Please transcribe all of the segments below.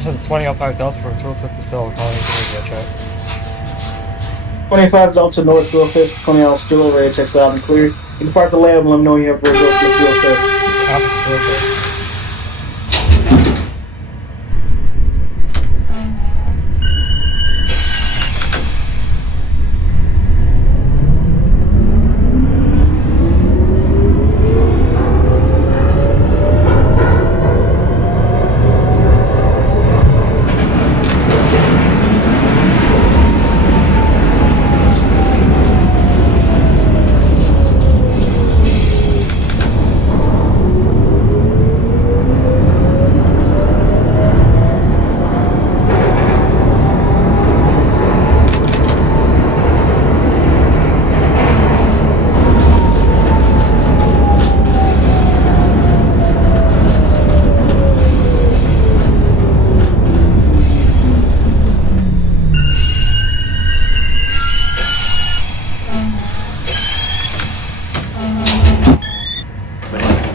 This is 2005 Delta from 250 Stillwell calling radio check. 25 Delta North 205, 20 on Stillwell, radio checks loud and clear. You depart the lab, let them know you have radio from the 205. Copy, 205.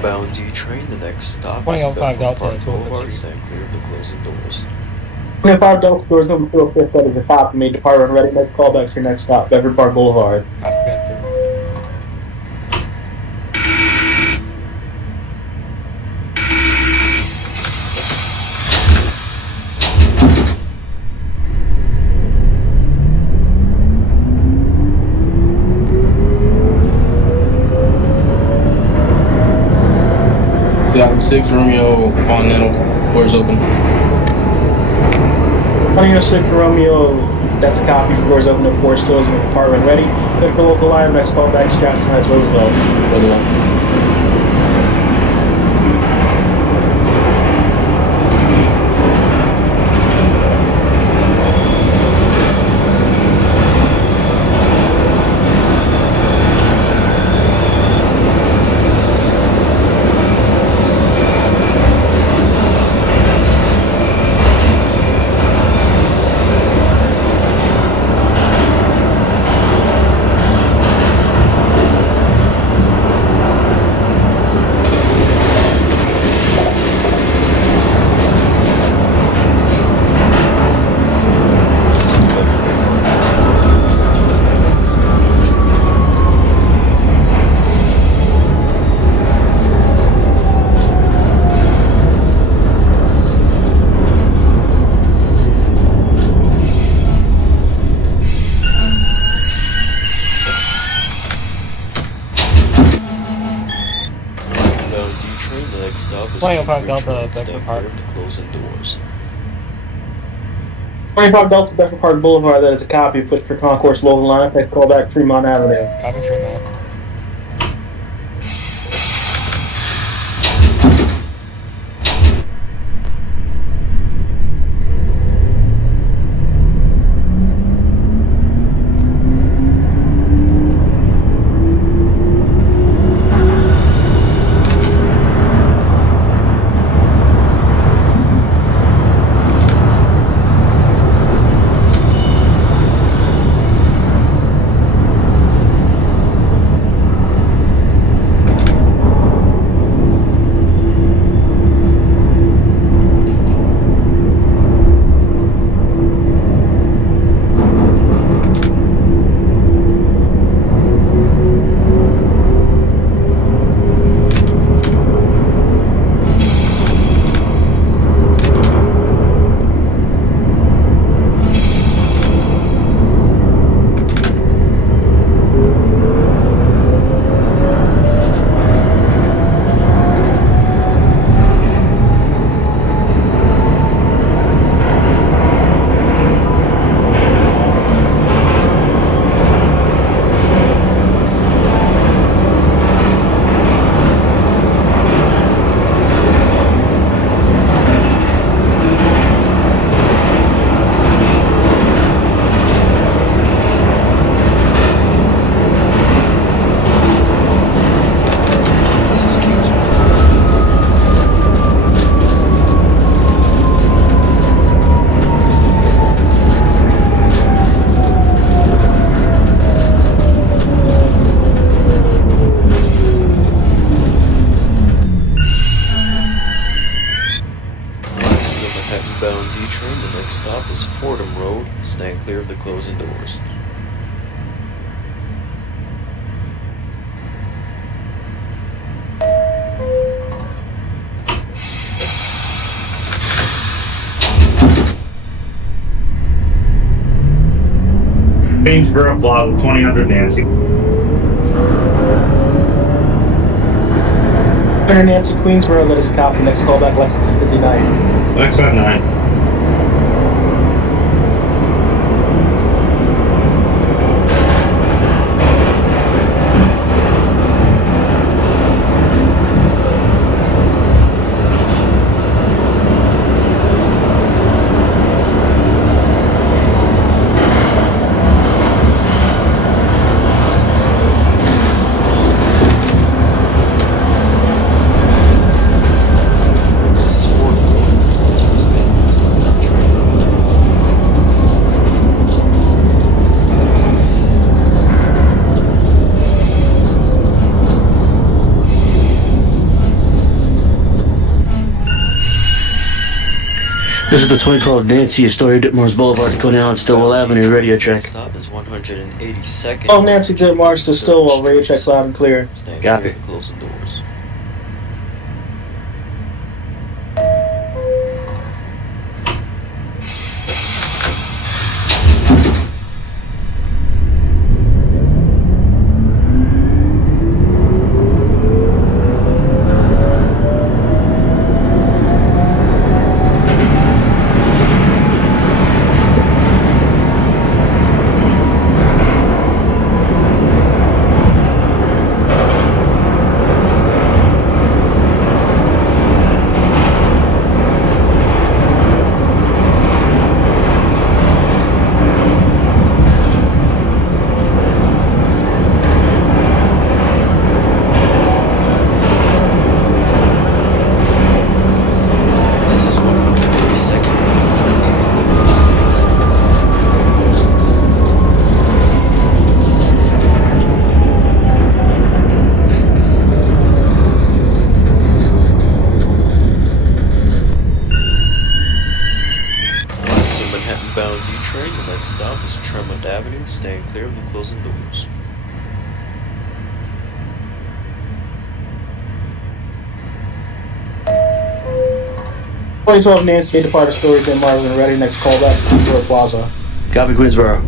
Bound D train, the next stop 2005 Delta is Boulevard. Stand clear of the closing doors. 25 Delta doors number 205, that is a copy. May depart when ready. Next call back to your next stop, Bedford Park Boulevard. Copy, good. Yeah, 6 Romeo Continental, doors open. 2006 Romeo, that's a copy. Doors open at 4 stores with department ready. Click the local line. Next call back to Jackson Heights Roosevelt. Roosevelt. This is Bound D train, the next stop is 2005 Delta, Stand Bedford clear Park. of the closing doors. 25 Delta Bedford Park Boulevard, that is a copy. Push for concourse local line. Next call back Fremont Avenue. Copy, Fremont. next stop is Fordham Road. Stand clear of the closing doors. Queensboro Plaza, 2000 Nancy. Nancy, Queensboro, let us copy. Next call back, Lexington 59. Lex 9. This is Fordham Road. Transfers available to the train. This is the 2012 Nancy Astoria Ditmars Boulevard to Coney Island, Stillwell Avenue, radio check. Next stop is 182nd. Oh, Nancy did march to Stillwell. Radio check loud and clear. Stand Copy. clear of the closing doors. This is 182nd. Train leaving Liberty Street. This is a Manhattan-bound D train. The next stop is Tremont Avenue. Staying clear of the closing doors. Twenty 12 Nancy, departed storage in Marvin, ready. Next call back, Queensboro Plaza. Copy, Queensboro.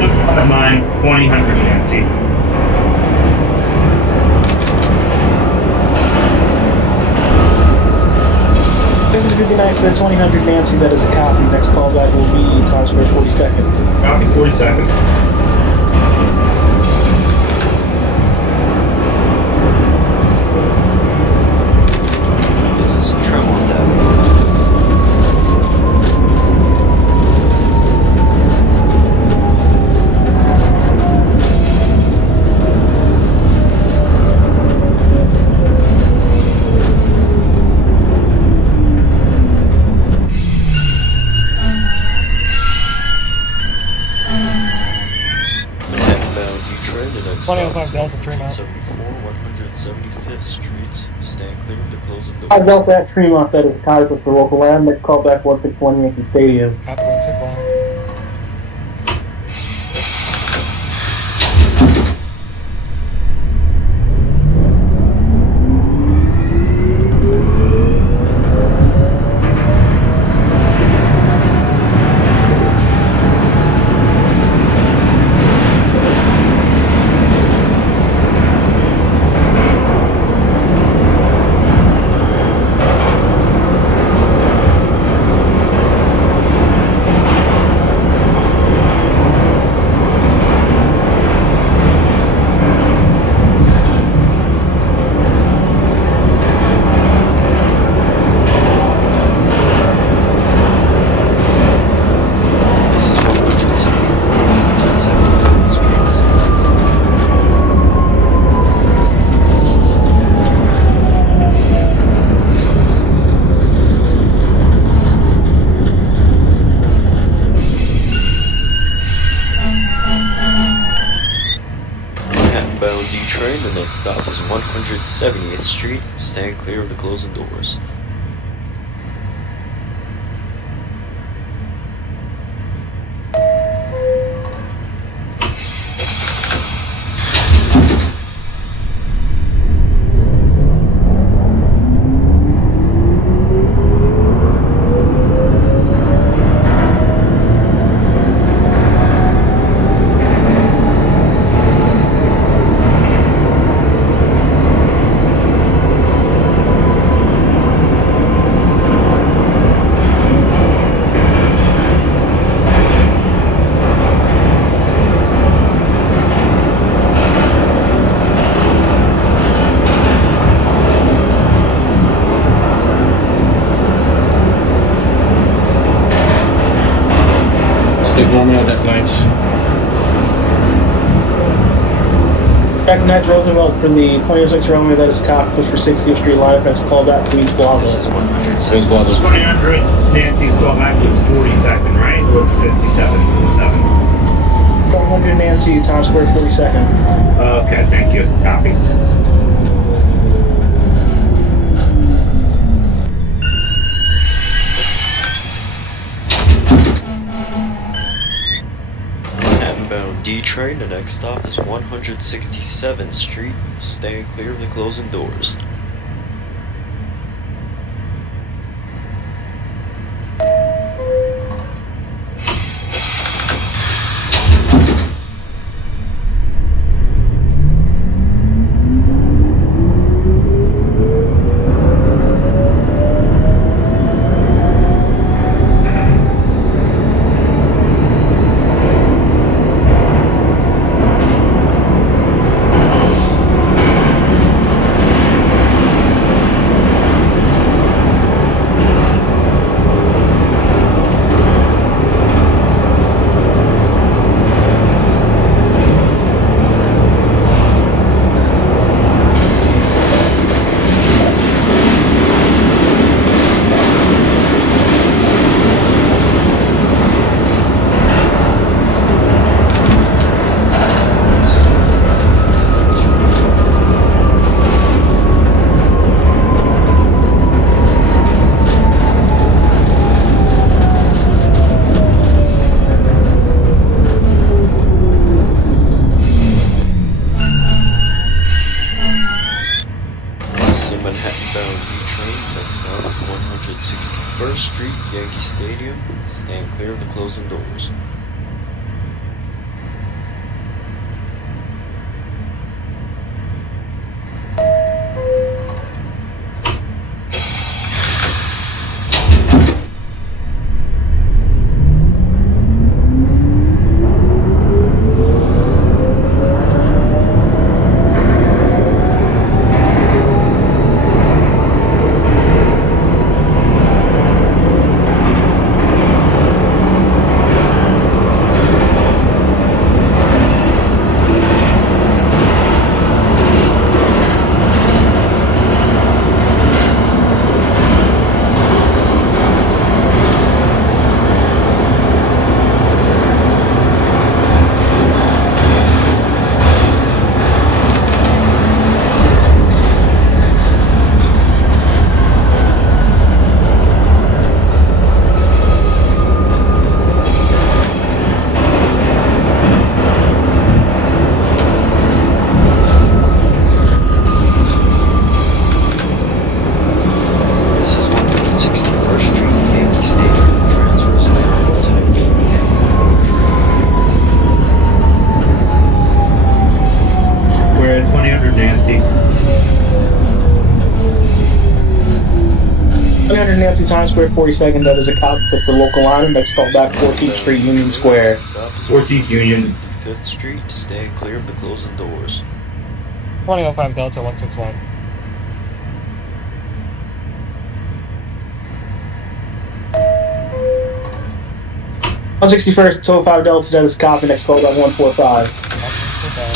Lex 9, 2000 Nancy. This is 59 for the 2000 Nancy, that is a copy. Next call back will be Times Square 42nd. Copy 42nd. This is Tremont Avenue. Manhattan-bound D train. The next stop 2005 is Delta Tremont. 174 175th Street. Stand clear of the closing doors. I dealt that Tremont, that is a copy for the local land. Next call back 1620 Yankee Stadium. Copy 161. stop is 170th Street. Stand clear of the closing doors. Romeo, that's nice. Jack Net Roosevelt for the 26 Romeo that is cop, push for 60th Street line, next call back, Queens This is Plaza. 170th Plaza. Street. 2000 Nancy's call back was 42nd, right? Or 57. 100 Nancy, Times Square, 42nd. Okay, thank you. Copy. Manhattan-bound D train. The next stop is 167th Street. Stand clear of the closing doors. This is 167th Street. This is a Manhattan-bound D train. Next stop is 161st Street, Yankee Stadium. Stand clear of the closing doors. This is 161st Street, Yankee Stadium. Transfers available to the BVE train. We're at 2000 Nancy. 300 Nancy, Times Square, 42nd, that is a cop, push for local line, next call back, 14th Street, Union Square. Stop is 14th Union. 5th Street. Stand clear of the closing doors. 2005 Delta 161. On 61st, 205 Delta, that is copy, next call back, 145. Okay.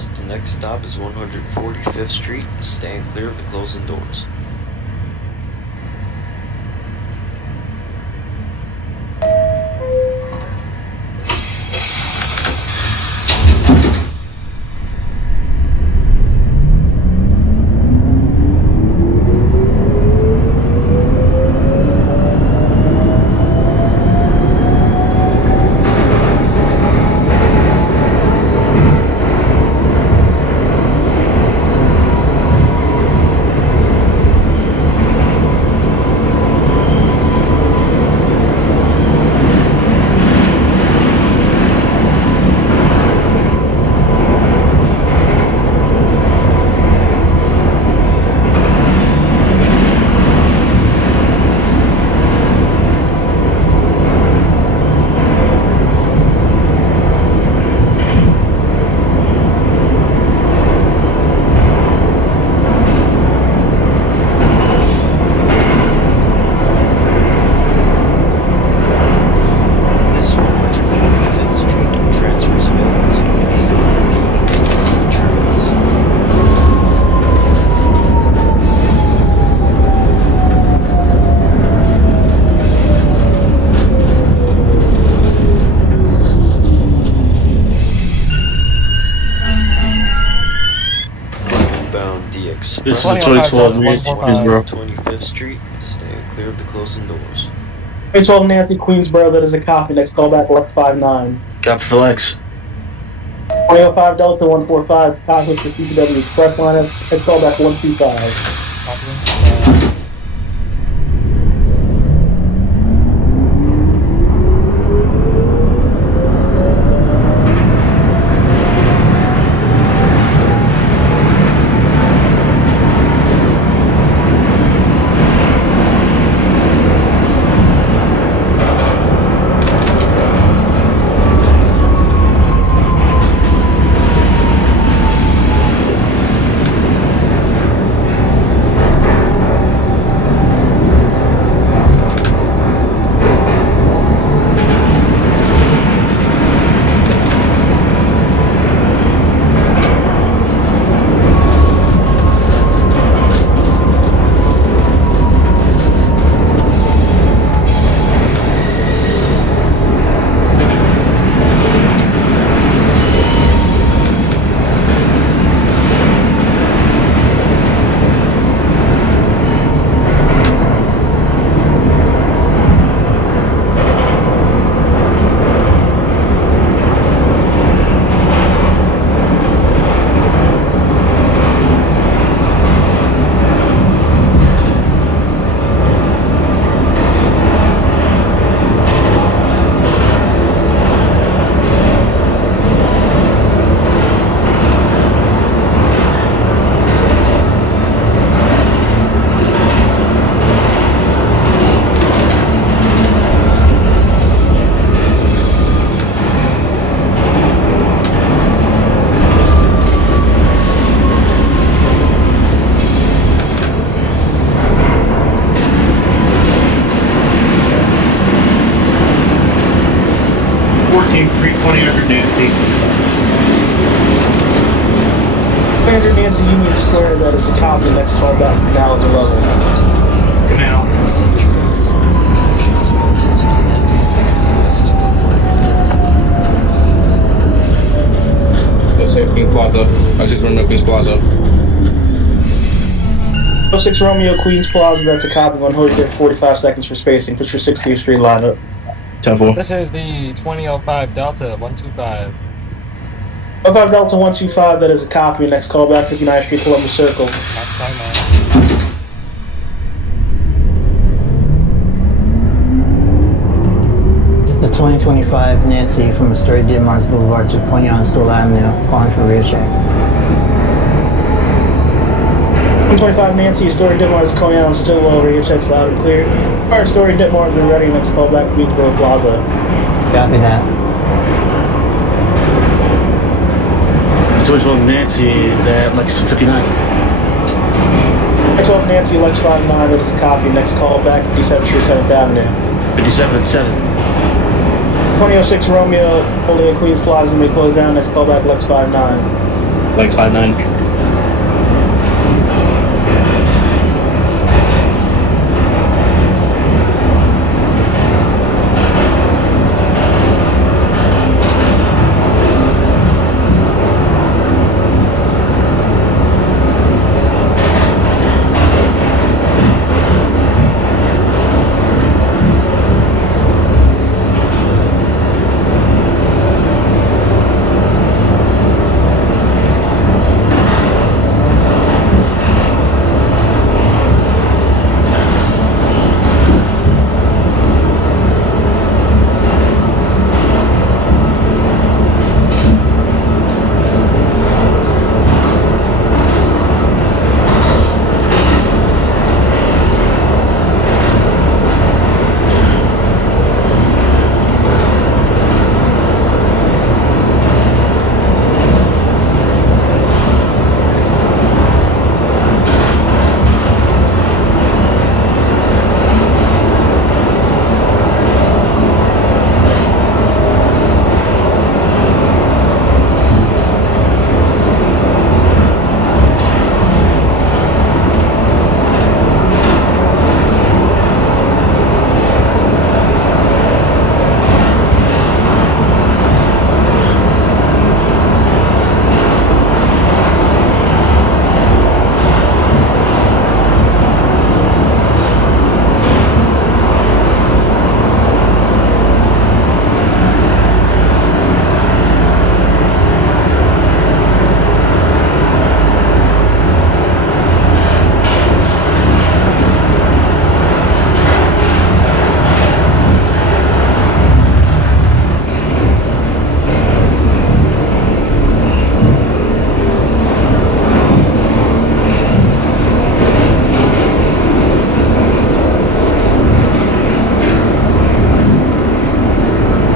west, the next stop is 145th Street. Stand clear of the closing doors. This is the 2012 Nancy Queensboro. 25th Street. Stand clear of the closing doors. 2012 Nancy Queensboro, that is a copy. Next callback, left 59. Copy for Lex. 2005 Delta 145, copy for CPW Express line. Next callback 125. Copy 125. Commander Nancy Union Square, that is the top of the next callback. Now it's 11. Canal. C-Trans. Connections available to the NYC west to the Let's say Queens Plaza. I just remember Queens Plaza. 06 Romeo Queens Plaza, that's a copy. 145 seconds for spacing. Push your 60th Street lineup. 10-4. This is the 2005 Delta 125. 05 Delta 125, that is a copy. Next callback, 59th Street, Columbus Circle. The 2025 Nancy from Astoria Mars Boulevard to Poignant on Stillwell Avenue, calling for rear check. 125 Nancy, Astoria Mars, Poignant on Stillwell, rear checks loud and clear. Alright, Astoria Ditmars, we're ready. Next callback, Queensboro Plaza. Copy that. 2012 Nancy is at Lex 59th. Next 12 Nancy, Lex 59, that is a copy. Next callback, 57th Street, 7th Avenue. 57 and 7. 2006 Romeo, Holy Queens Plaza, may close down. Next callback, Lex 59. like 5'9".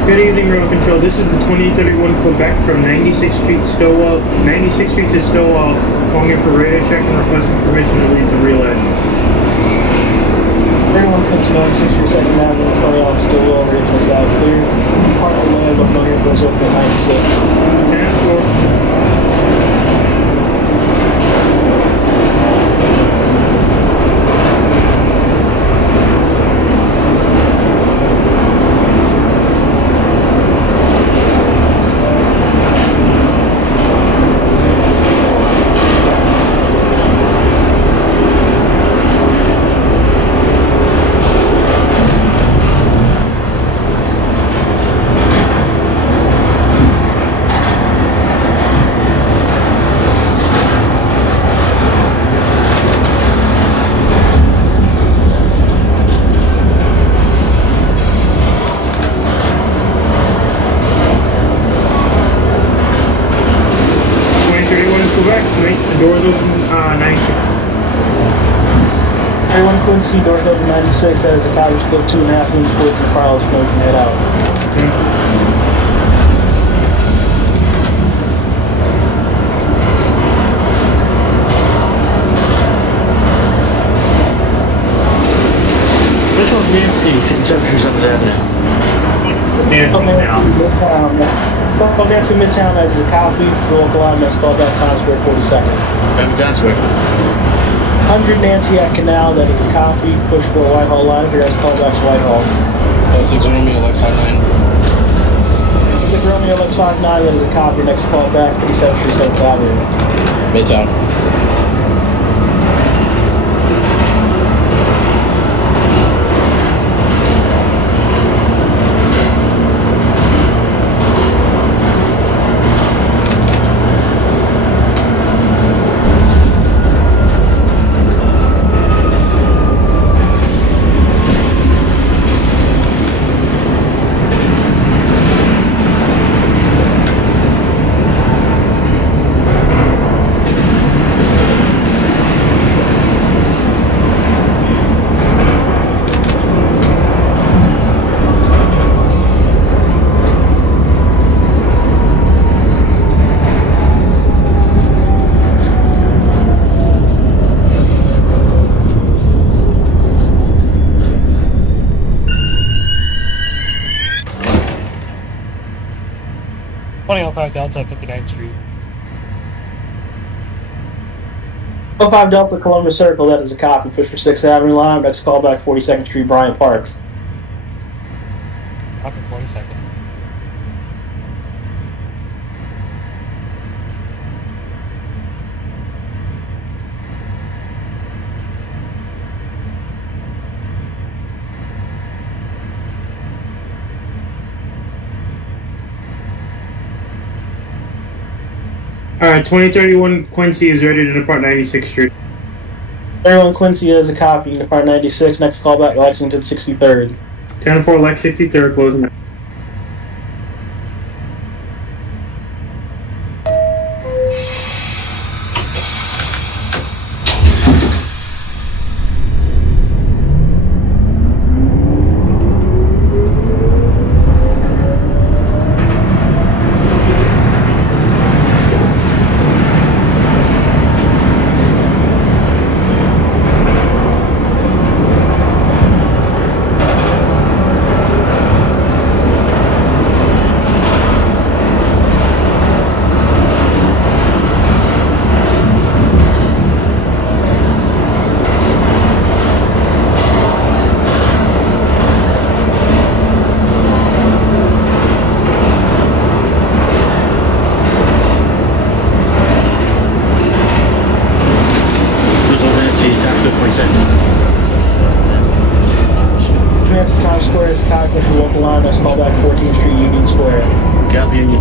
Good evening, Road Control. This is the 2031 Quebec from 96th Street, Stillwell. 96th Street to Stillwell. Calling in for radio check and requesting permission to leave the real engines. Everyone comes to 96th Street, 2nd Avenue, calling on Stillwell. Radio is out clear. Partner land, but no here goes open at 96. 10-4. The doors open 96. Everyone couldn't see doors open 96 as the car was still 2.5 minutes away from the car, so we can head out. Which one's Nancy? 57th Street, 7th Avenue. Well, that's in Midtown as a copy. The local line that's called that Times Square 42nd. Times Square. 100 Nancy at Canal, that is a copy. Push for Whitehall line, here that's called back to Whitehall. 6 Romeo, like 5'9". 6 Romeo, let's 5'9", that is a copy. Next call back, 57th Street, 7th Avenue. Midtown. Delta, 59th Street. 05 Delta Columbus Circle, that is a copy. Push for 6th Avenue line. Next callback 42nd Street, Bryant Park. Copy 42nd. Alright, 2031 Quincy is ready to depart 96th Street. 31 Quincy is a copy. Depart 96. Next callback Lexington 63rd. 10-4 Lex 63rd closing. Transit Times Square is a copy. Push for local line. Next callback 14th Street, Union Square. Copy Union.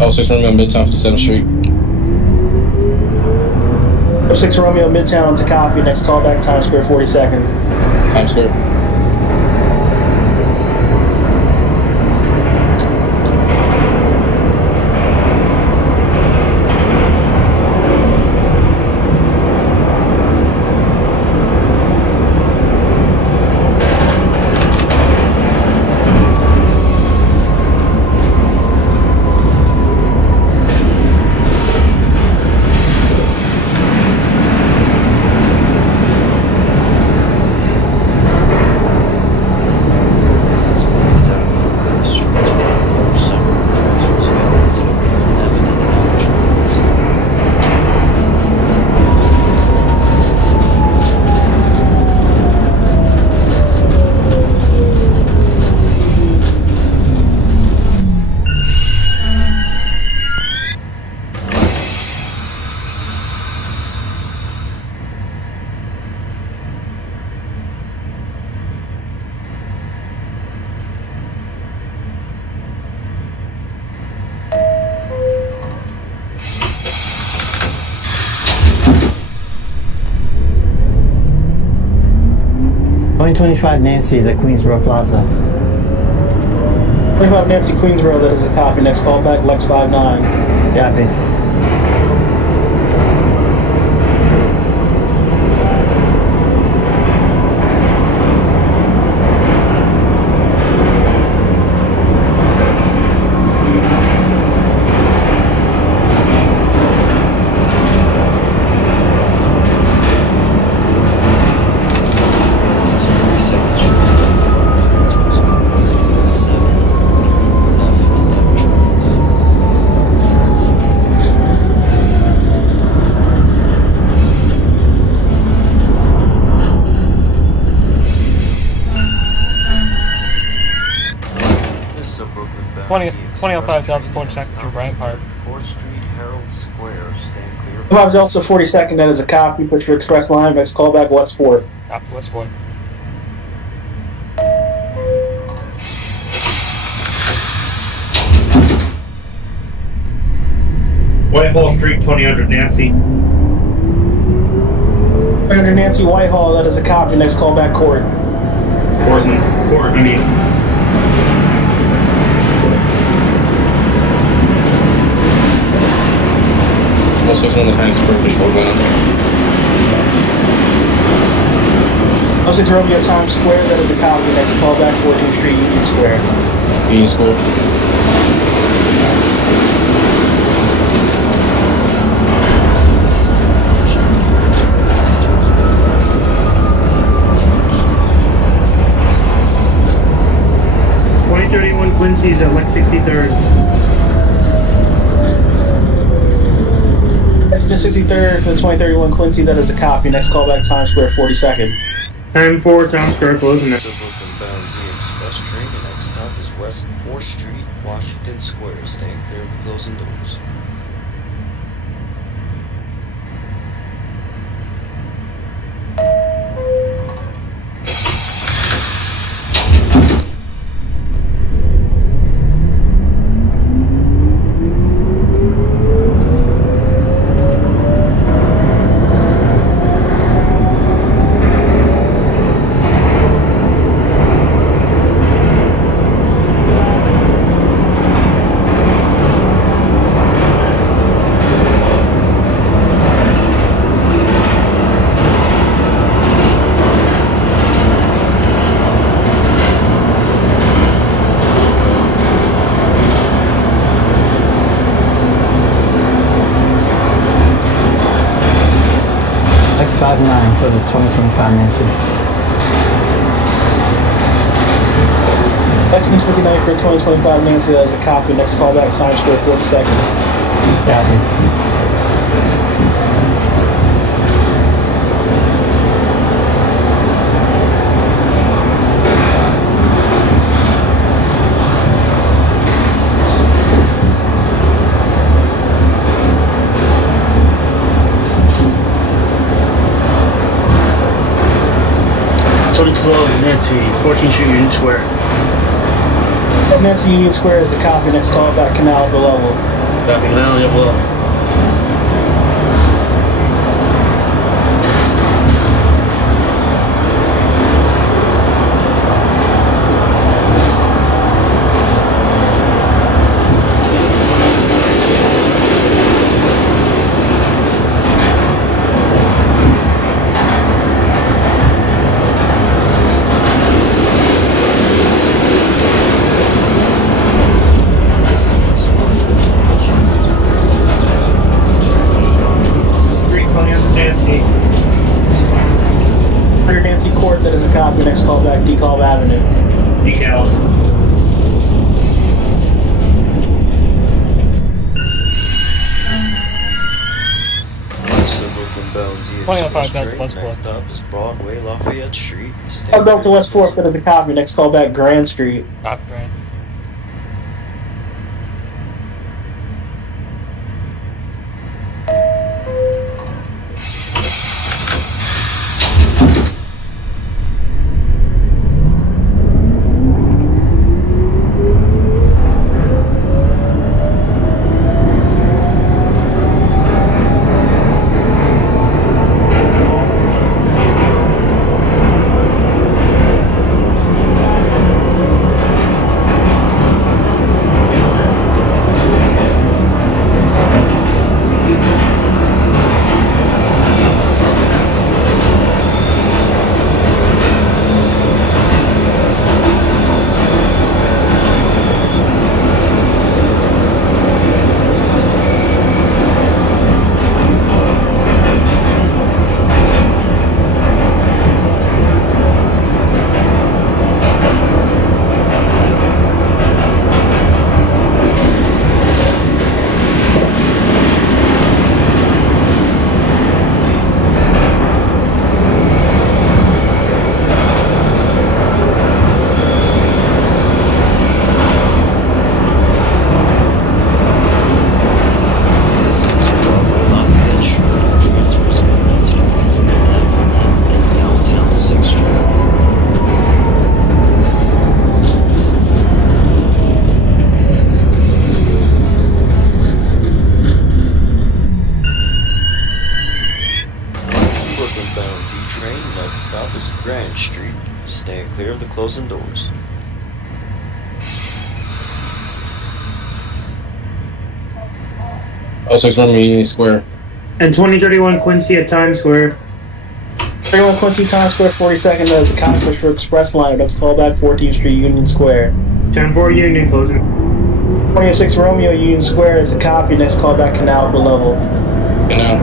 Oh, 6 Romeo Midtown 57th Street. 6 Romeo Midtown to copy. Next callback Times Square 42nd. Times Square. This is 47 to Street 247. Transfers available to F and M trains. Going 25 Nancy's at Queensboro Plaza. 25 Nancy Queensboro, that is a copy. Next callback Lex 59. Copy. This is 42nd Street. Transfers available to 7 F and M trains. This is a Brooklyn bound 20 Express 2005 train Delta 42nd next through Bryant Park. 4th Street, Herald Square. Stand clear. 5 Delta 42nd, that is a copy. Push for express line. Next callback Westport. Copy Westport. Whitehall Street, 2000 Nancy. 300 Nancy Whitehall, that is a copy. Next callback Court. Court, I mean. Oh, 6 Romeo Times Square, Fishbowl Line. 06 Romeo Times Square, that is a copy. Next callback, 14th Street, Union Square. Union Square. This is Stillwell Street. 2031 Quincy is at Lex 63rd. Exodus 63rd for the 2031 Quincy, that is a copy. Next callback, Times Square, 42nd. Time 4, Times Square closing it. Suburban-bound D Express train. The next stop is West 4th Street, Washington Square. Staying clear of the closing doors. X59 for the 2025 Nancy. Exodus 59 for 2025 Nancy, that is a copy. Next callback, Times Square, 42nd. Copy. Nancy, 14th Street, Union Square. Nancy Union Square is a copy. Next callback, Canal at the level. Copy now, yeah, well. This is West 4th Street, Washington Square. Transfers 320 Nancy. 100 Nancy Court, that is a copy. Next callback, DeKalb Avenue. Decal. Suburban-bound D 2005 Express Delta train. West Next 4th. stop is Broadway, Lafayette Street. I'll go to West 4th, that is a copy. Next callback, Grand Street. Top grand. This is Broadway, Lafayette Street. Transfers over to BFM in downtown 6th Street. Brooklyn-bound D train. Next stop is Grand Street. Staying clear of the closing doors. Oh, 06 Romeo Union Square. And 2031 Quincy at Times Square. 31 Quincy Times Square 42nd, that is a copy for Express Liner. Next call back 14th Street, Union Square. 10-4 Union, closing. 26 Romeo, Union Square is a copy. Next call back Canal for level. Canal.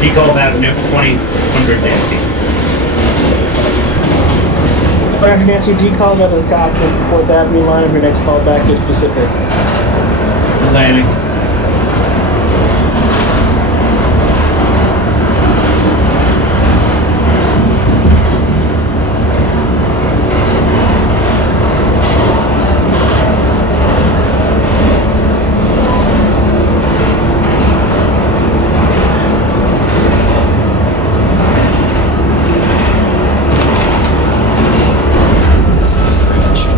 Decall Avenue, 2000 Nancy. After Nancy decall, that is got the 4th Avenue line. Your next call back is Pacific. Landing. This is Grand Street.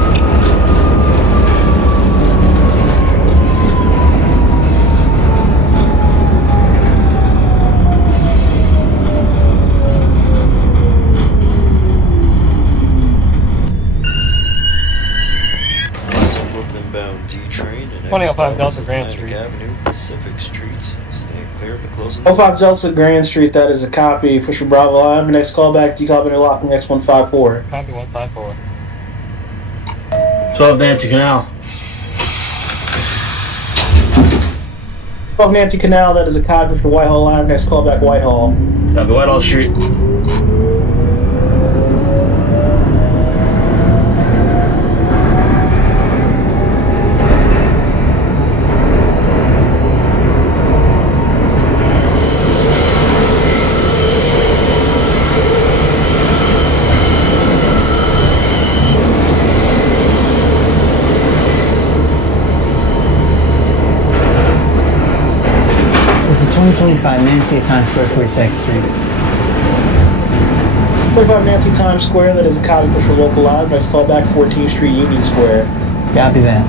This is Brooklyn bound D train and 2005 next Delta stop is Grand Atlantic Street. Avenue, Pacific Street. Stay clear of the closing. 05 Delta Grand Street, that is a copy. Push for Bravo line. Your next call back, decall and lock next 154. Copy 154. 12 Nancy Canal. 12 Nancy Canal, that is a copy for Whitehall line. Next call back Whitehall. Copy Whitehall Street. This is 2025 Nancy at Times Square 42nd Street. 25 Nancy Times Square, that is a copy push for local line. Next call back 14th Street, Union Square. Copy that.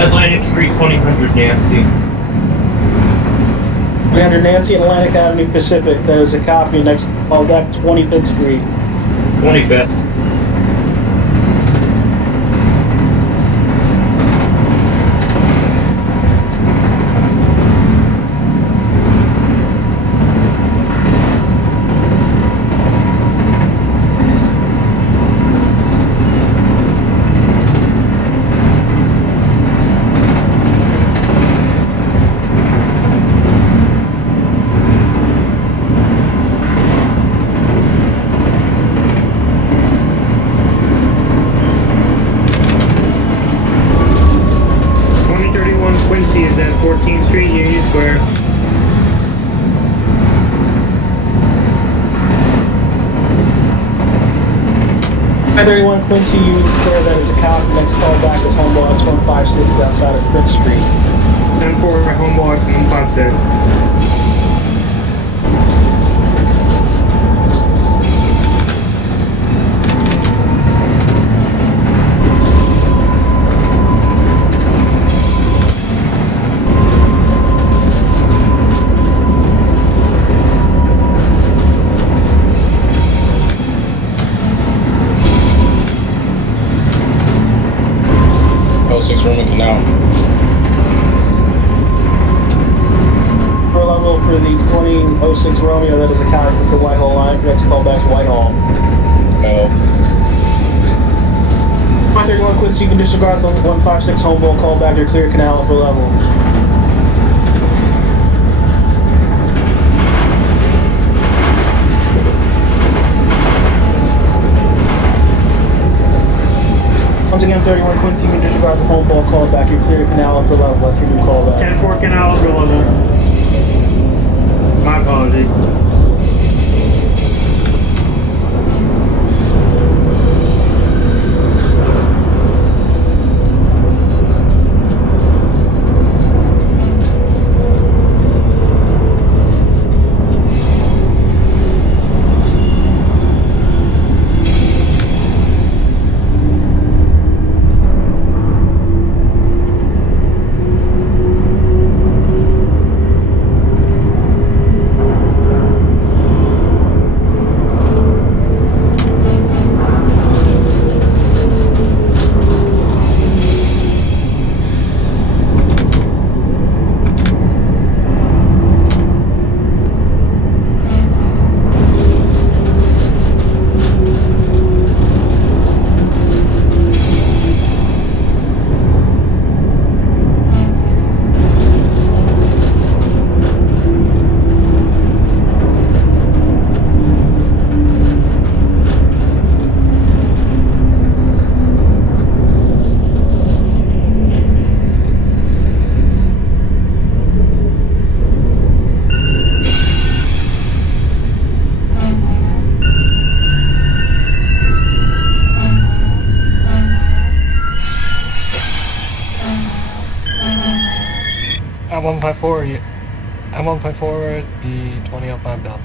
Atlantic Street, 2000 Nancy. 300 Nancy and Atlantic Avenue Pacific, that is a copy. Next call back 25th Street. 25th. Quincy is at 14th Street, Union Square. I-31 Quincy, Union Square, that is a copy. Next call back is Home Box 156 outside of Prince Street. 10-4 Homewalk 156. Oh, 6 Roman Canal. For level for the 2006 Romeo, that is a copy for the Whitehall line. Next call back to Whitehall. Oh. 531 Quincy, you can disregard the 156 Homebolt call back to clear canal for level. Once again, 31 Quincy, you can disregard the Homebolt call back to clear canal for level. That's your new call back. 10-4 Canal for level. My apologies. I'm 154. I'm 154. The 2005 Delta.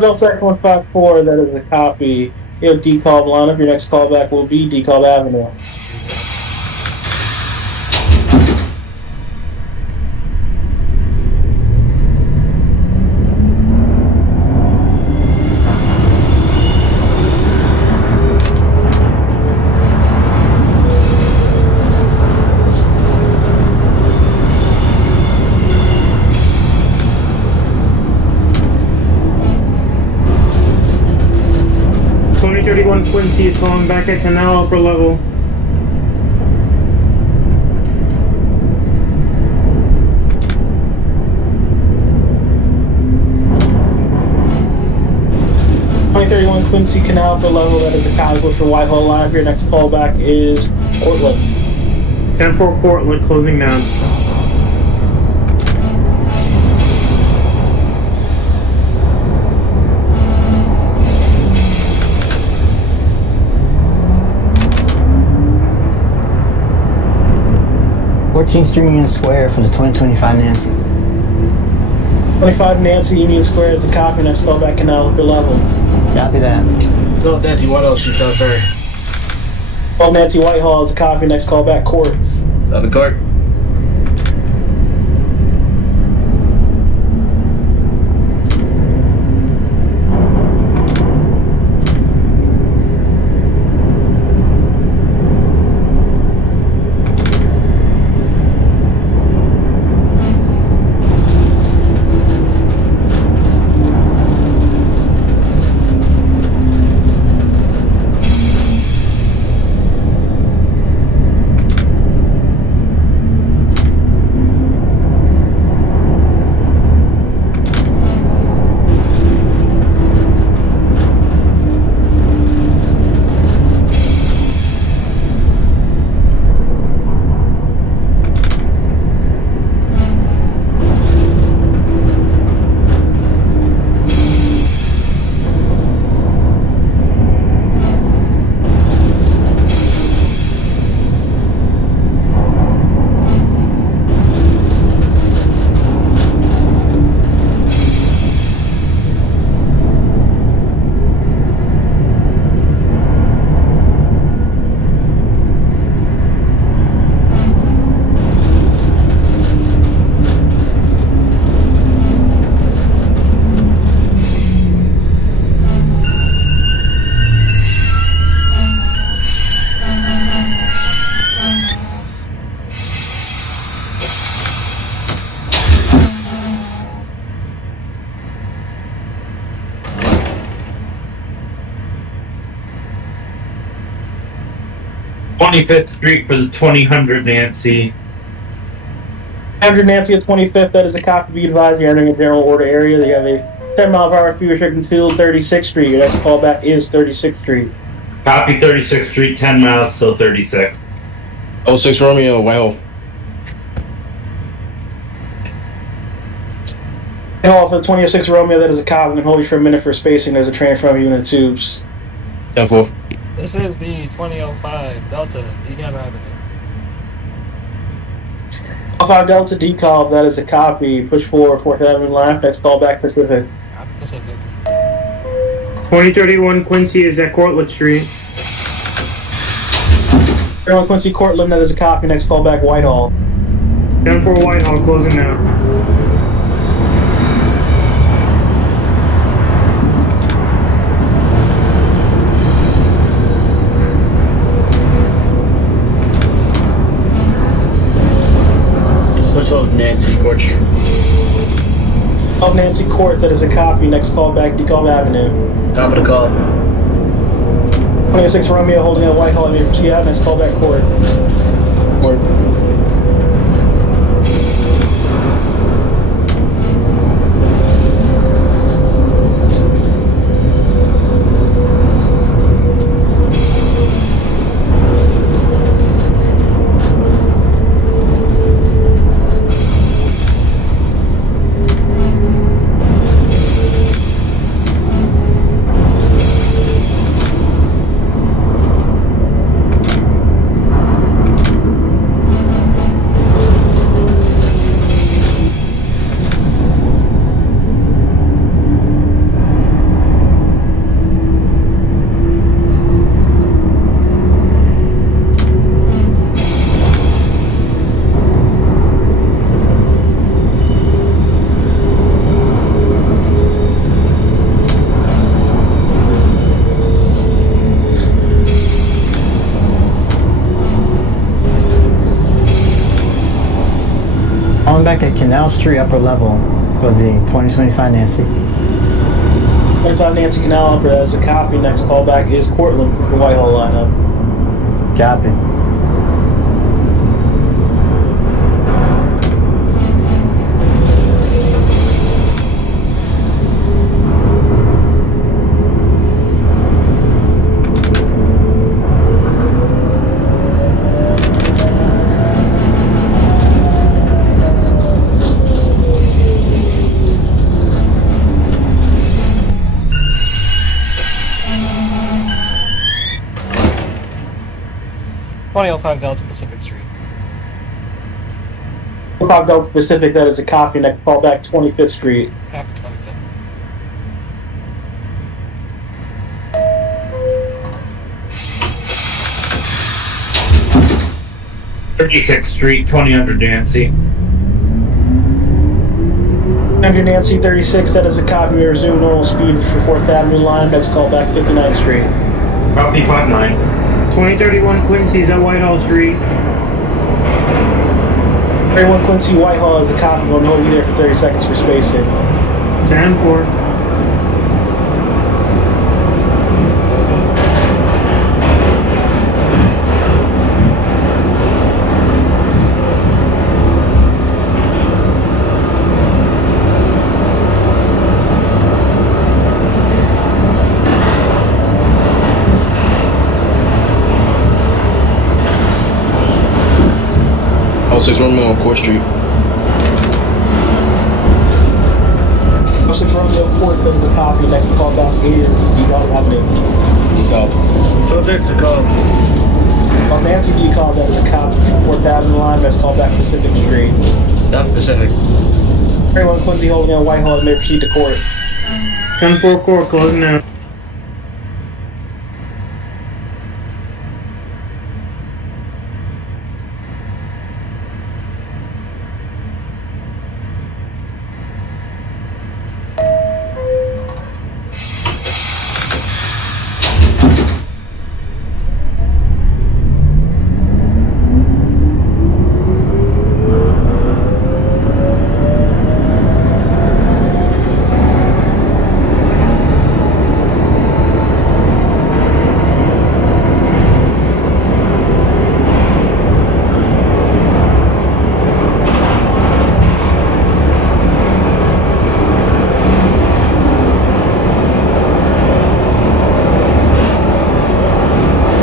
Delta 154, that is a copy. You have decal lineup. Your next callback will be Decal Avenue. Quincy is calling back at Canal upper level. Quincy Canal upper level, that is a copy for Whitehall Live. Your next callback is Portland. 10-4 Portland, closing down. Street Union Square for the 2025 Nancy. 25 Nancy Union Square is a copy. Next callback Canal upper level. Copy that. Go with Nancy Whitehall, she's down ferry. 12 Nancy Whitehall is a copy. Next callback Court. Copy Court. Street for the 2000 Nancy. 100 Nancy at 25th, that is a copy. Be advised, you're entering a general order area. They have a 10-mile-per-hour speed restriction to 36th Street. Your next callback is 36th Street. Copy 36th Street, 10 miles till 36. 06 Romeo, Whitehall. And all for the 2006 Romeo, that is a copy. I'm going to hold you for a minute for spacing. There's a train from you in the tubes. 10-4. This is the 2005 Delta. Egan Avenue. 5 Delta decal, that is a copy. Push forward, 4th Avenue line. Next callback Pacific. Pacific. 2031 Quincy is at Cortlandt Street. 31 Quincy Cortland, that is a copy. Next callback Whitehall. 10-4 Whitehall, closing now. Nancy Court. Of Nancy Court, that is a copy. Next callback Decal Avenue. Top of the call. 26 Romeo holding at Whitehall Avenue. Next callback Court. Court. Street upper level for the 2025 Nancy. 25 Nancy Canal Upper, that is a copy. Next callback is Cortland for the Whitehall lineup. Copy. $20.05 Delta Pacific Street. 5 Delta Pacific, that is a copy. Next callback, 25th Street. Copy 25. 36th Street, 2000 Nancy. 100 Nancy 36, that is a copy. We resume normal speed for 4th Avenue line. Next callback, 59th Street. Copy 59. 2031 Quincy's at Whitehall Street. 31 Quincy Whitehall is a copy. We'll hold you there for 30 seconds for spacing. 10-4. Oh, 06 Romeo on Court Street. 06 Romeo Court, that is a copy. Next callback is D-Call Avenue. Decal. Subject to call. On Nancy D-Call, that is a copy for 4th Avenue line. Next callback, Pacific Street. South Pacific. 31 Quincy holding on Whitehall and may proceed to court. 10-4 court, closing now.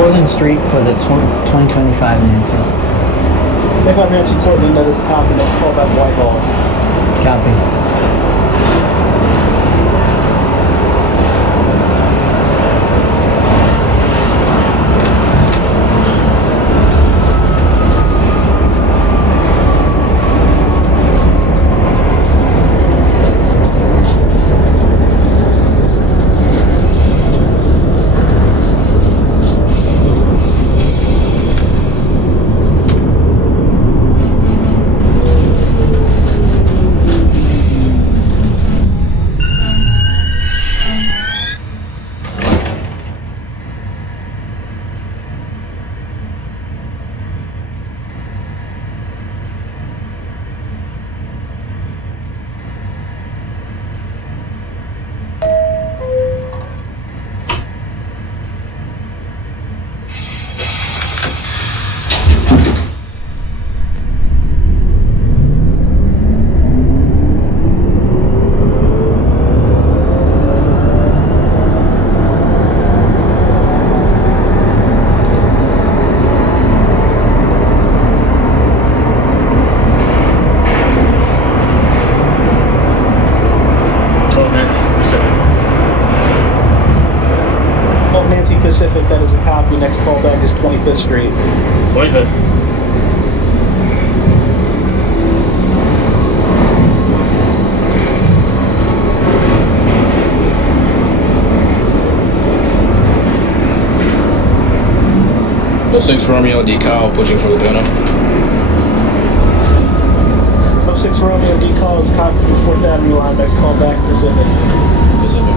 Portland Street for the 2025 Nancy. Pick up Nancy Cortland, that is a copy. Next callback, Whitehall. Copy. Pacific, that is a copy. Next callback is 25th Street. 25th. Oh, 06 Romeo decal pushing for the winner. 06 Romeo D-Call is copy for 4th Avenue line. Next callback, Pacific. Pacific.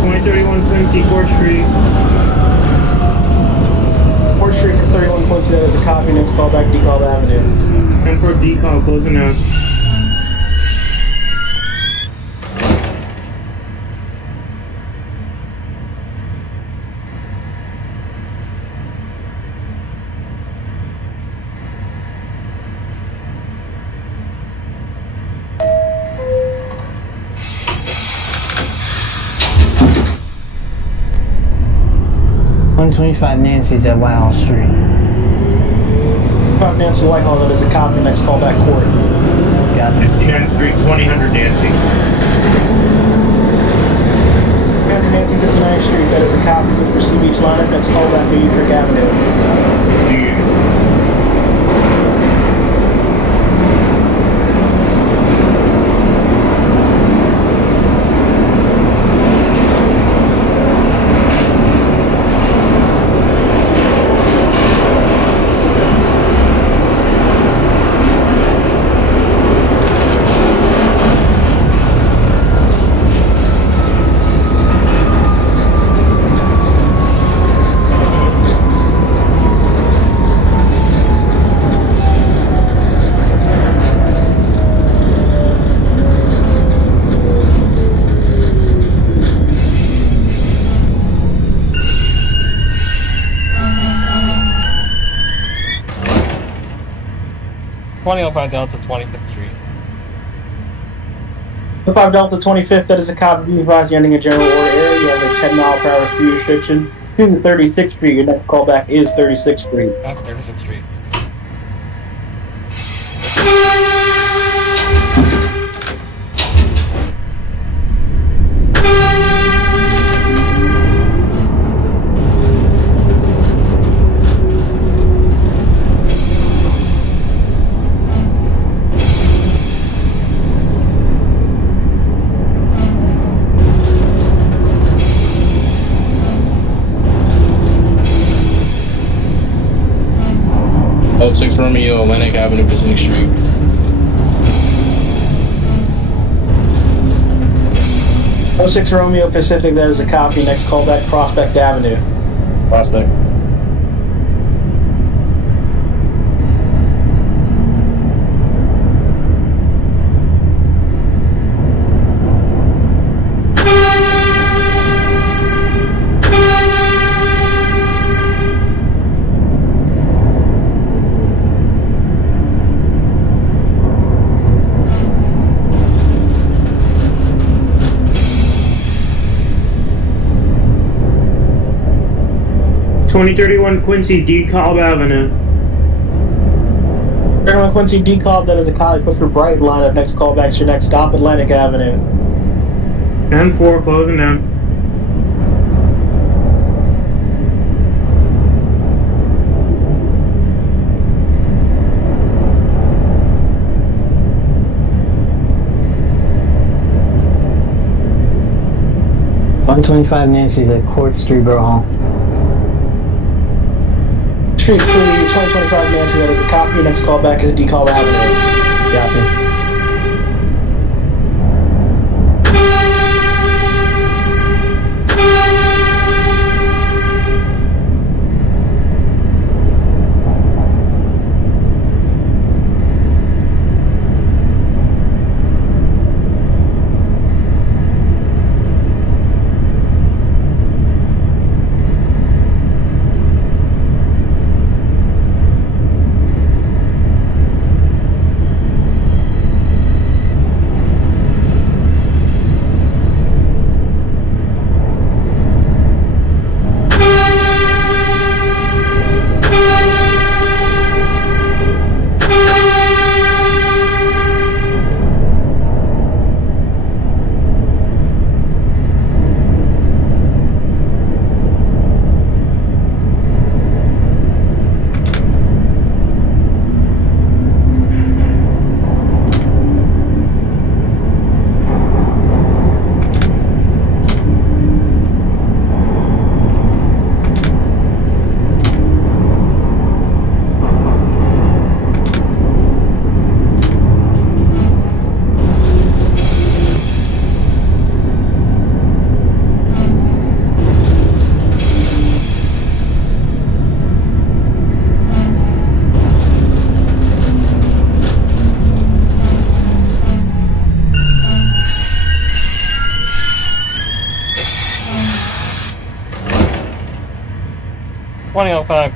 2031 Quincy, Court Street. 4th Street for 31 Quincy, that is a copy. Next callback, D-Call Avenue. 10-4 D-Call, closing now. 125 Nancy's at Whitehall Street. Nancy Whitehall, that is a copy. Next call back court. Got it. 59th Street, 2000 Nancy. 300 Nancy, 59th Street, that is a copy. Receive each lineup. Next call back to Utrecht Avenue. Delta 25th Street. 5 Delta 25th, that is a copy. Be advised, ending a general order area. You have a 10 mile per hour speed restriction. To 36th Street, your next callback is 36th Street. 36th Street. Old 6 Romeo, Atlantic Avenue, Pacific Street. Oh 06 Romeo Pacific, that is a copy. Next callback, Prospect Avenue. Prospect. $2031 Quincy's DeKalb Avenue. 31 Quincy DeKalb, that is a copy. Put your bright lineup. Next callback's your next stop, Atlantic Avenue. M4 closing down. $125 Nancy's at Court Street, Borough Hall. Street 2025 Nancy, that is a copy. Your next callback is DeKalb Avenue. Copy.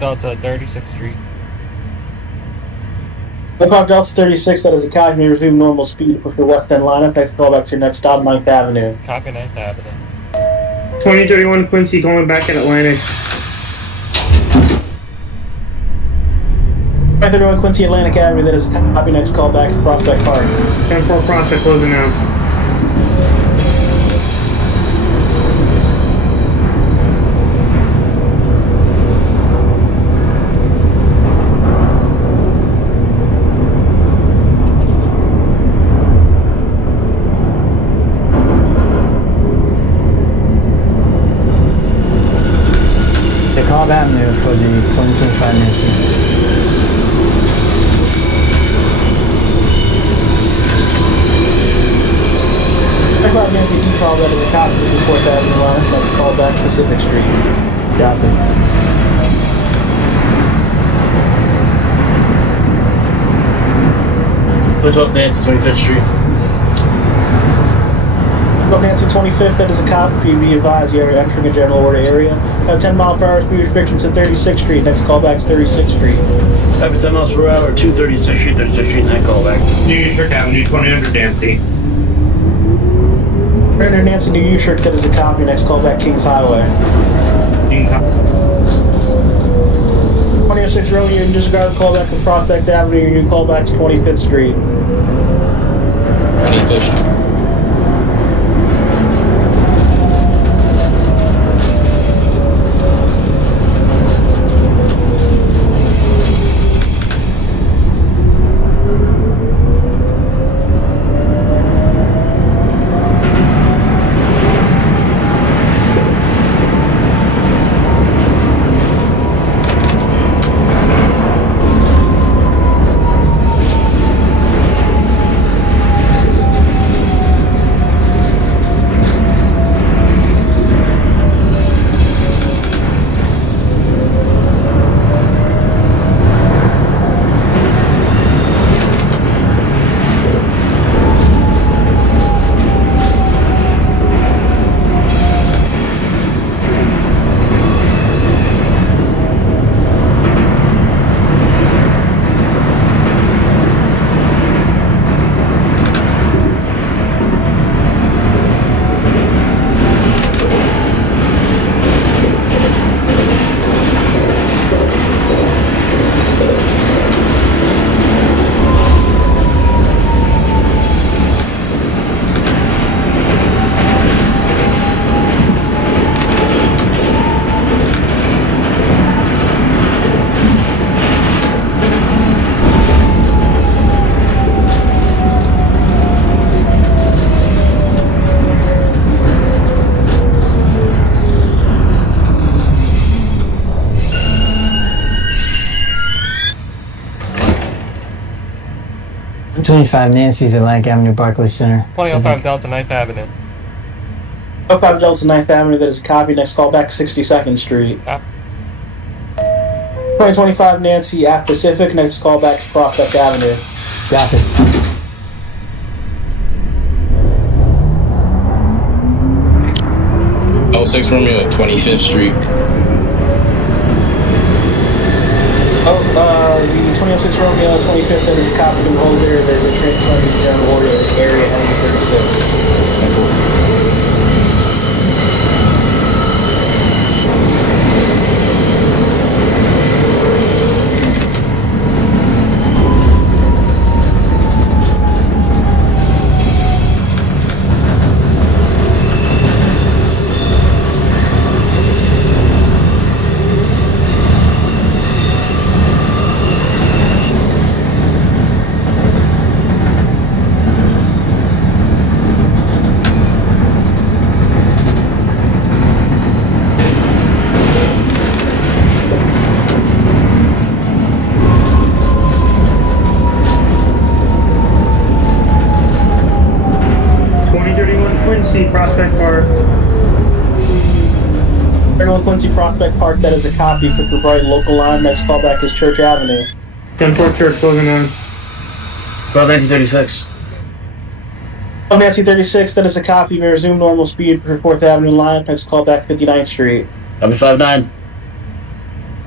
Delta 36th Street. 5 Delta 36, that is a copy. May resume normal speed. Push your west end lineup. Next callback's your next stop, 9th Avenue. Copy 9th Avenue. 2031 Quincy calling back at Atlantic. 531 Quincy Atlantic Avenue, that is a copy. Next call back to Prospect Park. 10-4 Prospect closing now. DeKalb Avenue for the 2025 Nancy. Check out Nancy Control, that is a copy of the 4th Avenue line. Next call back Pacific Street. Copy. Let's up Nancy, 25th Street. Go Nancy 25th, that is a copy. Be advised, you are entering a general order area. 10 mile per hour speed restrictions at 36th Street. Next call back is 36th Street. Happy 10 miles per hour, 236th Street, 36th Street, and call back. New Utrecht Avenue, 2000 Nancy. Enter Nancy New Utrecht, that is a copy. Next call back Kings Highway. 2006 Romeo, and disregard the callback from Prospect Avenue. Your new callback to 25th Street. 25th Street. $25 Nancy's Atlantic Avenue, Barclays Center. 2005 Delta 9th Avenue. 05 Delta 9th Avenue, that is a copy. Next call back 62nd Street. 2025 Nancy at Pacific. Next call back to Prospect Avenue. Copy. Oh, 06 Romeo at 25th Street. The 2006 Romeo 25th, that is a copy. Hold there. There's a train coming to general order area heading to Quincy, Prospect Park. 31 Quincy Prospect Park, that is a copy. Cooper Bright local line. Next callback is Church Avenue. 10-4 Church closing on. 1936. Nancy 36, that is a copy. May resume normal speed for 4th Avenue line. Next callback 59th Street. Copy 59.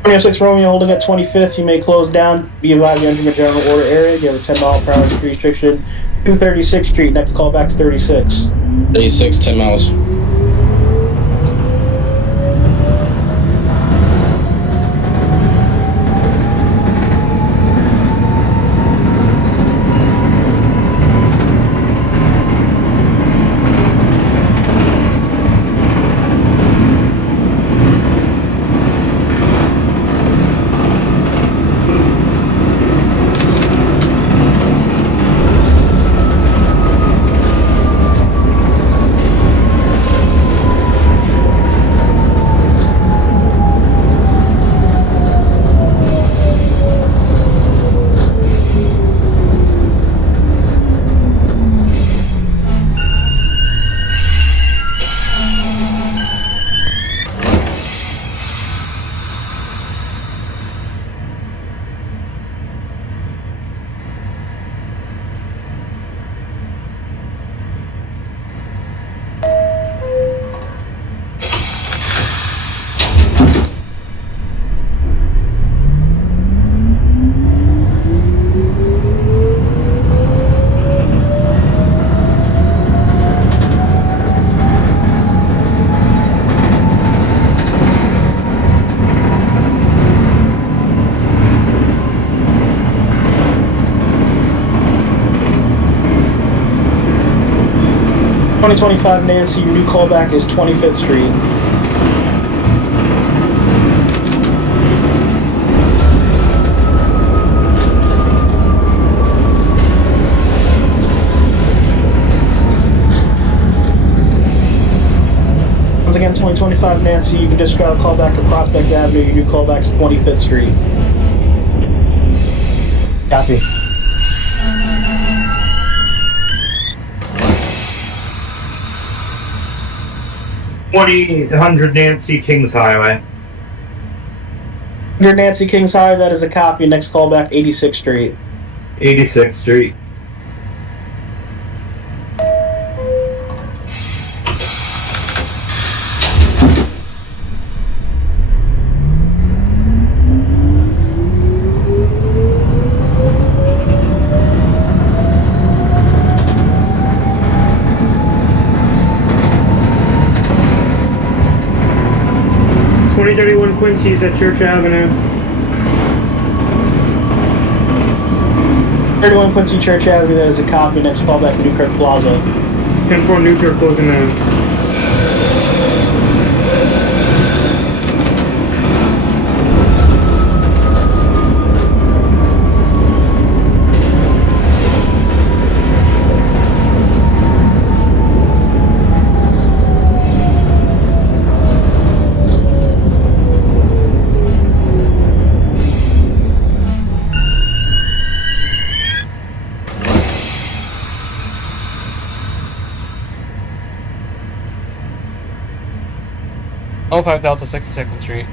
2006 Romeo holding at 25th. You may close down. Be advised you're entering a general order area. You have a 10 mile per hour speed restriction. 236th Street. Next callback to 36. 36, 10 miles. 2025 Nancy, your new callback is 25th Street. Once again, 2025 Nancy, you can disregard a callback at Prospect Avenue, your new callback is 25th Street. Copy. $2,800 Nancy Kings Highway. Under Nancy Kings High, that is a copy. Next callback, 86th Street. 86th Street. Quincy's at Church Avenue. 31 Quincy Church Avenue, that is a copy. Next callback, Newkirk Plaza. 10-4 Newkirk closing now. Oh, 05 Delta 62nd Street.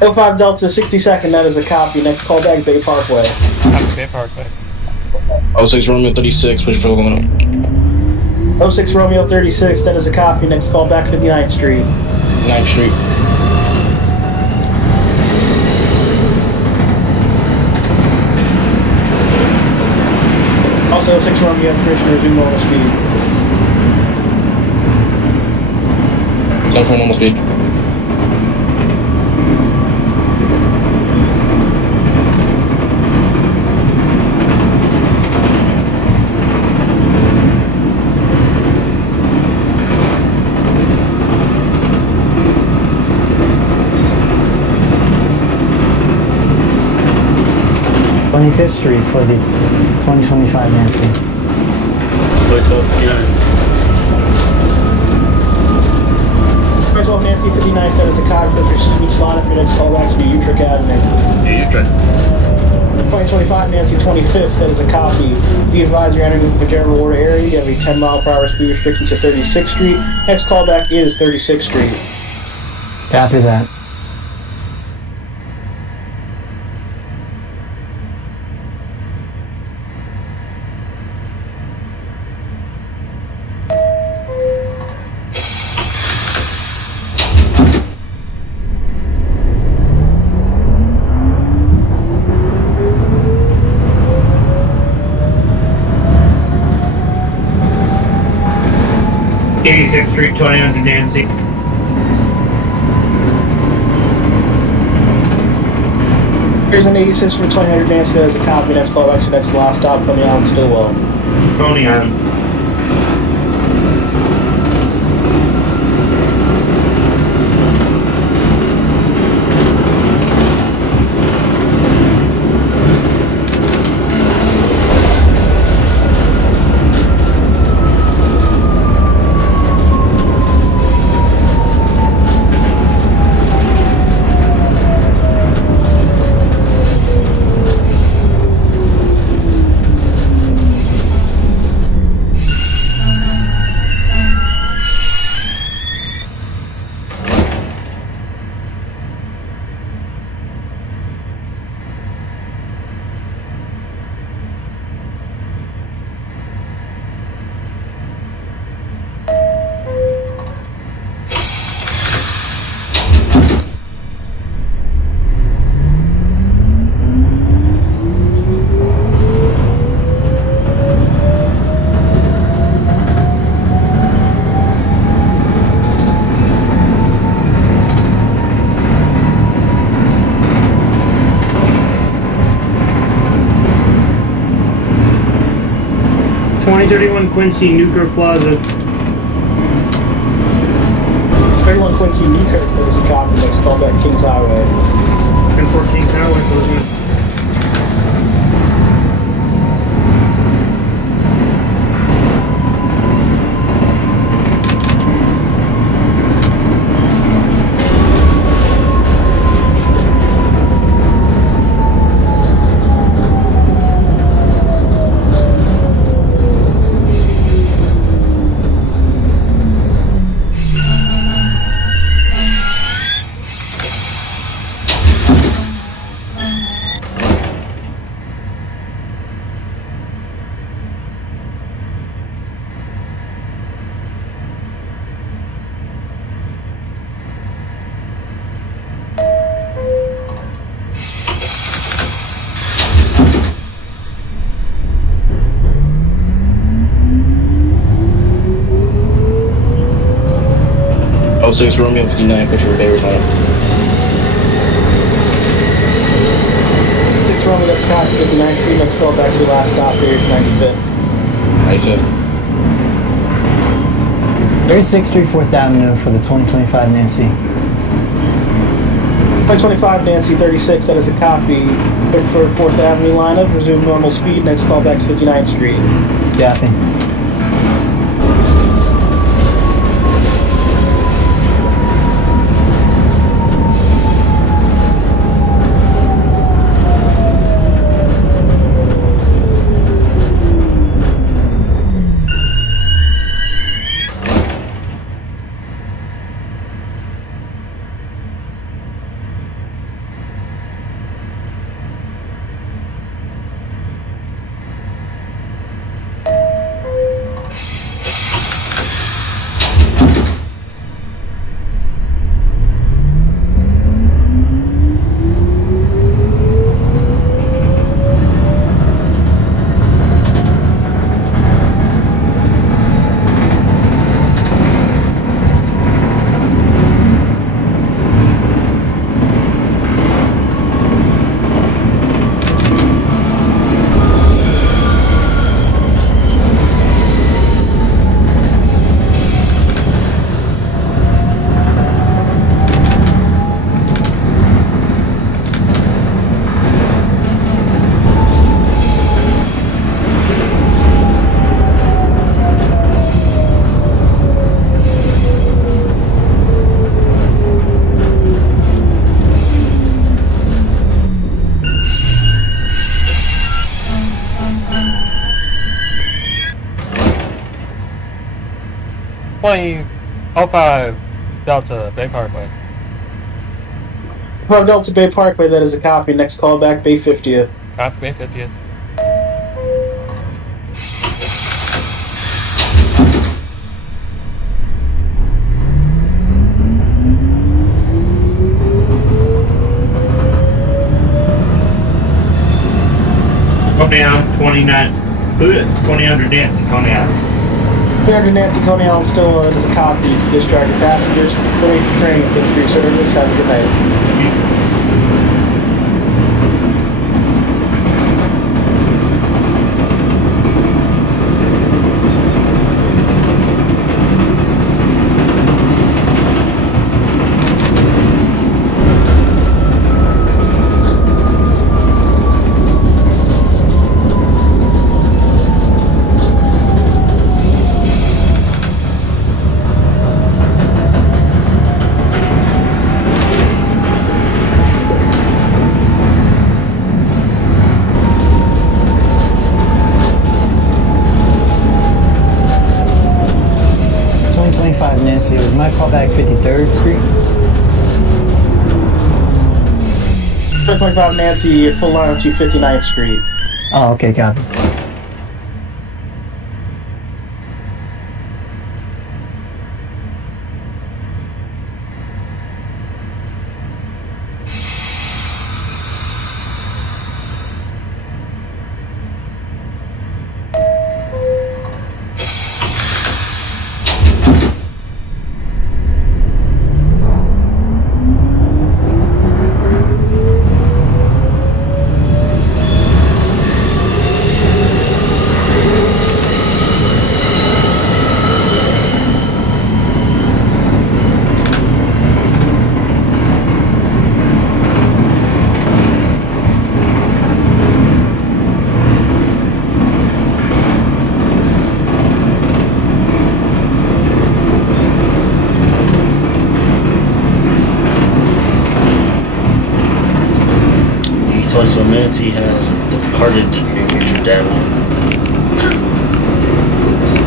05 Delta 62nd, that is a copy. Next callback, Bay Parkway. Happy Bay Parkway. 06 Romeo 36, push for aluminum. 06 Romeo 36, that is a copy. Next callback, 59th Street. 9th Street. Also, 6 Romeo, permission to resume normal speed. 10 for normal speed. Fifth Street for the 2025 Nancy. 12 Nancy 59th, that is a copy. That's your speech line for your next callback to New Utrecht Avenue. Yeah, Utrecht. 2025 Nancy 25th, that is a copy. Be advised you're entering the general order area. You have a 10-mile-per-hour speed restriction to 36th Street. Next callback is 36th Street. Copy that. Street, 2000 Nancy. Here's an 86 for 200 Nancy, that is a copy. Next callback to next last stop, Coney Island, Stillwell. Coney Island. 2031 Quincy, Newkirk Plaza. 31 Quincy Newkirk, that is a copy. Next call back Kings Highway. 10-4 Kings Highway, closing it. Oh, 06 Romeo 59, picture of Davis on it. 6 Romeo, that's copy 59th Street. Next call back to the last stop there, 95th. 95. 36th Street, 4th Avenue for the 2025 Nancy. 2025 Nancy 36, that is a copy. Look for 4th Avenue lineup, resume normal speed. Next call back to 59th Street. Copy. Alpha Delta Bay Parkway. Alpha Delta Bay Parkway, that is a copy. Next call back Bay 50th. Copy Bay 50th. Coney Island, 2000 Nancy, Coney Island. 300 Nancy Coney Island still is a copy. Discharge your passengers. Wait for train. Thank you for your service. Have a good night. Nancy, was my callback 53rd Street? 25 Nancy, full line to 59th Street. Oh, okay, copy. Nancy has departed New Richard Avenue.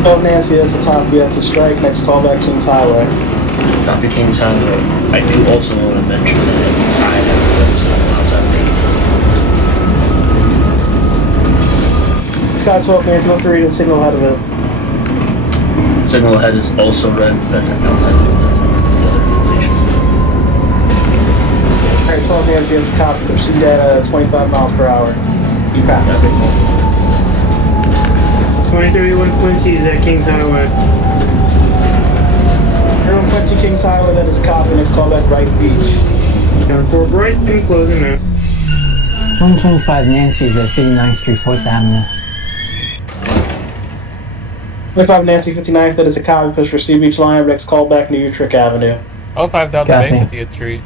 Oh, Nancy, that's a copy. That's a strike. Next callback, Kings Highway. Copy Kings Highway. I do also want to mention that I have been sitting outside of Lincoln. Sky 12, Nancy, what's the reading signal ahead of it? Signal ahead is also red. That's outside of Lincoln. That's the other station. Alright, 12, Nancy, that's a copy. Proceed at 25 miles per hour. You pass that signal. 2031 Quincy is at Kings Highway. Airman Quincy, Kings Highway, that is a copy. Next callback, Bright Beach. Down for Brighton, closing now. 2025 Nancy is at 59th Street, 4th Avenue. 25 Nancy, 59th, that is a copy. Push for Sea Beach line. Next callback, New Utrecht Avenue. 05 Delta Copy. Bay, 50th Street.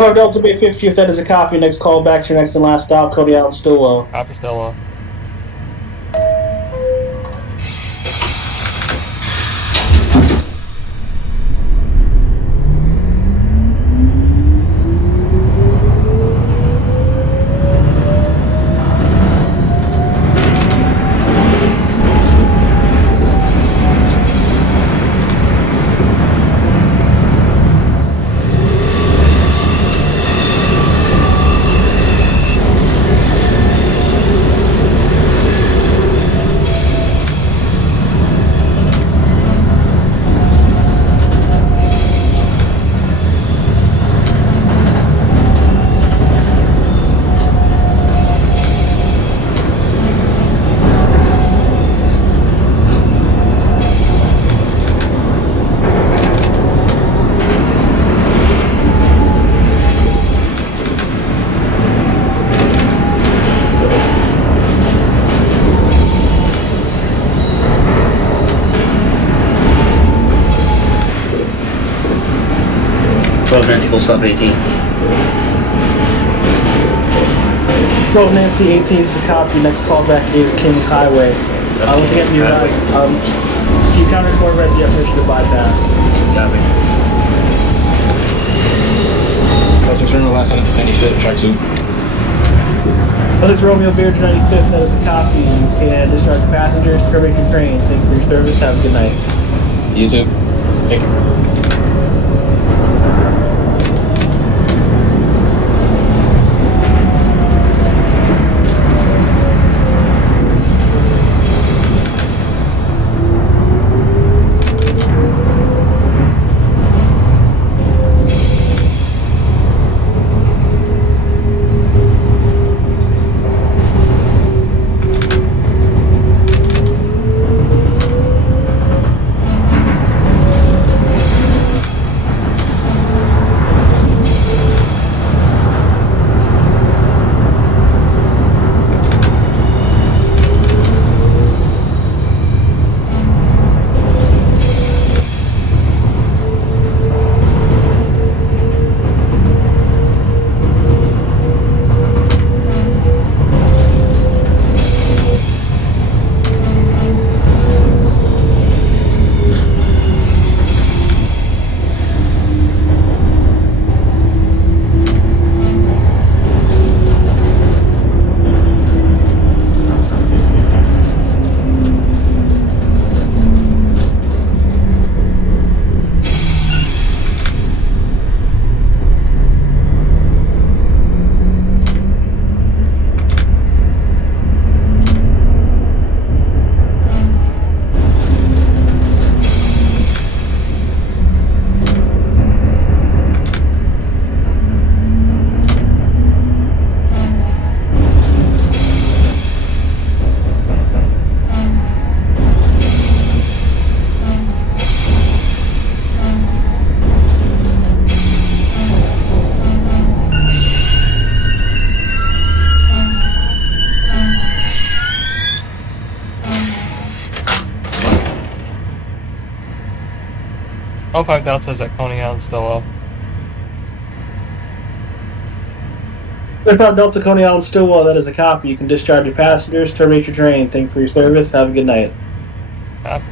Oh, Delta Bay 50th, that is a copy. Next callback to your next and last stop, Cody Island, Stillwell. Copy Stillwell. Nancy, full stop 18. 12 Nancy, 18 is a copy. Next callback is Kings Highway. Once again, you guys, if you counter more red, you have permission to bypass. Copy. That's return the last 95th, track 2. Alex Romeo Beard 95th, that is a copy. You can discharge passengers, terminate your train. Thank you for your service. Have a good night. You too. Thank you. Oh, 05 Delta is at Coney Island, Stillwell. 25 Delta, Coney Island, Stillwell, that is a copy. You can discharge your passengers, terminate your train. Thank you for your service. Have a good night. Copy.